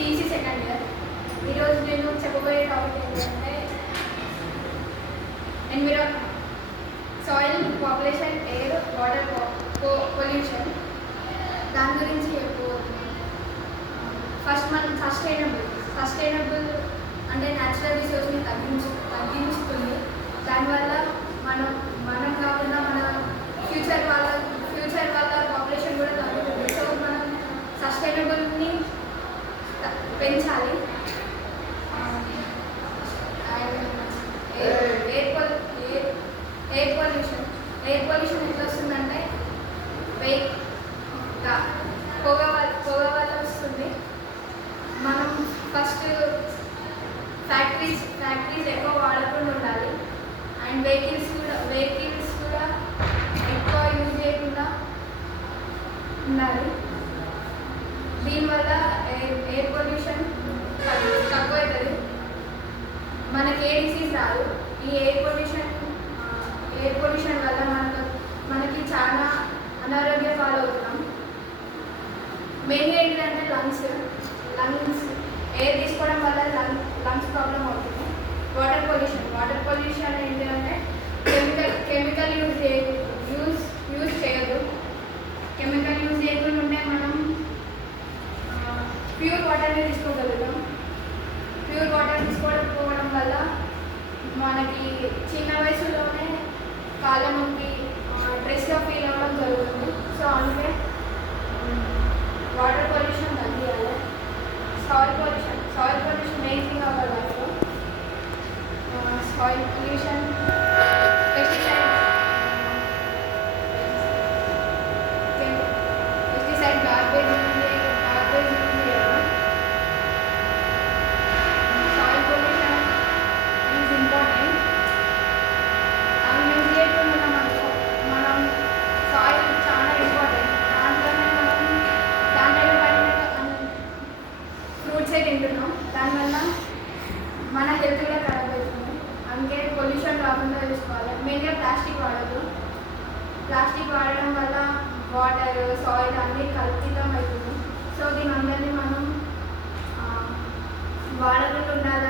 CEC second year. ఈరోజు నేను చెప్పబోయే టాపిక్ ఏంటంటే soil, population, air, water pollution. దాని గురించి చెప్పబోతున్నాను. ఫస్ట్ మనం సస్టైనబుల్ అంటే న్యాచురల్ రిసోర్స్ని తగ్గించుతుంది. దానివల్ల మనం కాకుండా మన ఫ్యూచర్ వాళ్ళ పాపులేషన్ కూడా తగ్గుతుంది. సో మనం సస్టైనబుల్ని పెంచాలి. ఎయిర్ పొల్యూషన్ ఎట్లా వస్తుందంటే పొగ వల్ల వస్తుంది. మనం ఫస్ట్ ఫ్యాక్టరీస్ ఎక్కువ వాడకుండా ఉండాలి. అండ్ వెహికల్స్ కూడా ఎక్కువ యూజ్ చేయకుండా ఉండాలి. దీనివల్ల ఎయిర్ పొల్యూషన్ తక్కువ అవుతుంది. మనకి ఏ డిసీజ్ రాదు. ఈ ఎయిర్ పొల్యూషన్ వల్ల మనకి చాలా అనారోగ్య పాలవుతున్నాం. మెయిన్గా ఏంటంటే లంగ్స్ ఎయిర్ తీసుకోవడం వల్ల లంగ్స్ ప్రాబ్లం అవుతుంది. వాటర్ పొల్యూషన్ ఏంటంటే కెమికల్ యూజ్ చేయదు. కెమికల్ యూజ్ చేయకుండా ఉంటే మనం ప్యూర్ వాటర్ని తీసుకోగలుగుతాం. ప్యూర్ వాటర్ తీసుకోకపోవడం వల్ల మనకి చిన్న వయసులోనే కాళ్ళ నొప్పి, స్ట్రెస్గా ఫీల్ అవ్వడం జరుగుతుంది. సో అందుకే వాటర్ పొల్యూషన్ తగ్గియాలి. సాయిల్ పొల్యూషన్ మెయిన్ థింగ్ అవ్వాలి లైఫ్లో. Soil pollution, pesticide garbage soil pollution is important. అవి యూజ్ చేయకుండా మనం సాయిల్ చాలా ఇంపార్టెంట్. దాంట్లో ఫ్రూట్సే తింటున్నాం. దానివల్ల మన హెల్త్ కూడా ఖరాబ్ అవుతుంది. అందుకే పొల్యూషన్ రాకుండా చూసుకోవాలి. మెయిన్గా ప్లాస్టిక్ వాడడం వల్ల వాటర్, సాయిల్ అన్నీ కలుషితం అవుతుంది. సో దీని అందరినీ మనం వాడకుండా ఉండాలి.